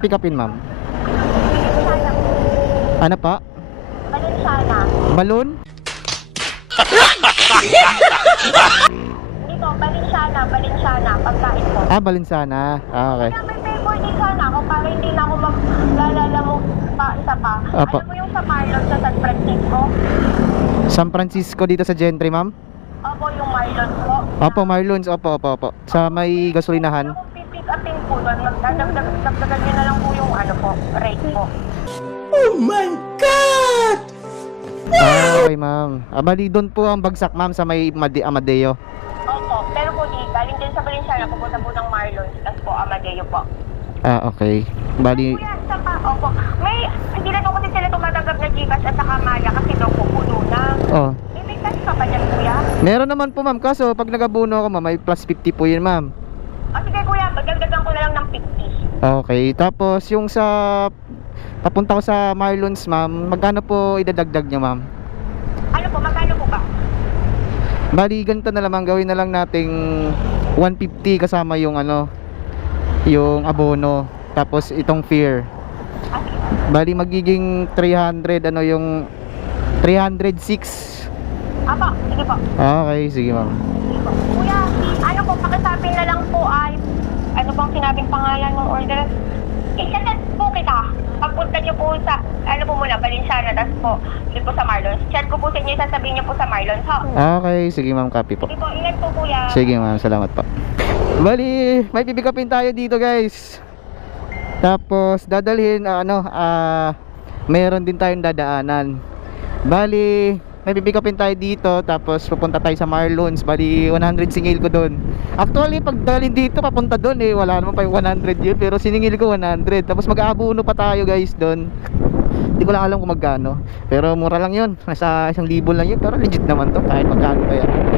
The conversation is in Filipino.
Pick upin, ma'am. Ano pa? Balinsana. Balloon? Dito, Balinsana, Balinsana, pagkain po. Ah, Balinsana. Ah, okay. Kaya may favor din sana ako para hindi na ako maglalala mo pa isa pa. Apo. Ano po yung sa Marlon sa San Francisco? San Francisco dito sa Gentry, ma'am? Opo, yung Marlon po. Opo, Marlons. Opo, opo, opo. Sa may gasolinahan. Kung pipick upin po doon, magdadagdag dagdagan nyo na po ano po, rate po. Ah, okay, ma'am. Ah, bali, doon po ang bagsak, ma'am, sa may Made Amadeo. Opo, pero po di, galing din sa Balinsana, pupunta po ng Marlon, tapos po Amadeo po. Ah, okay. Bali, Kuya, sa pa, opo. May, hindi na kasi sila tumatanggap na Gcash at saka Maya kasi daw po puno na. oh. Eh, may cash ka pa dyan, kuya? Meron naman po, ma'am. Kaso, pag nagabuno ako, ma'am, may plus 50 po yun, ma'am. O sige kuya, pagdagdagan ko na lang ng 50. Okay. Tapos, yung sa... Papunta ko sa Marlons, ma'am. Magkano po idadagdag niyo, ma'am? Ano po, magkano po ba? Bali, ganito na lamang. Gawin na lang nating 150 kasama yung ano, yung abono. Tapos, itong fear. Ah, sige. Bali, magiging 300, ano yung 306. Apo, sige po. Okay, sige, ma'am. Kuya, ano po, pakisabi na lang po ay, sinabing pangalan ng order? Isalat po kita. Pagpunta niyo po sa, ano po muna, Balinsana, tapos po, hindi po sa Marlons. Chat ko po sa inyo, sasabihin niyo po sa Marlons, ha? Okay, sige, ma'am. Copy po. Sige po, ingat po kuya. Sige ma'am, salamat po. Bali, may pipikapin tayo dito guys. Tapos dadalhin ah, ano, ah meron din tayong dadaanan. Bali, may pipikapin tayo dito tapos pupunta tayo sa Marlons. Bali, 100 singil ko doon. Actually, pag dalhin dito papunta doon eh, wala naman pa yung 100 yun, pero siningil ko 100. Tapos mag-aabuno pa tayo guys doon. Hindi ko lang alam kung magkano. Pero mura lang yun. Nasa isang libo lang yun. Pero legit naman to kahit magkano pa yan.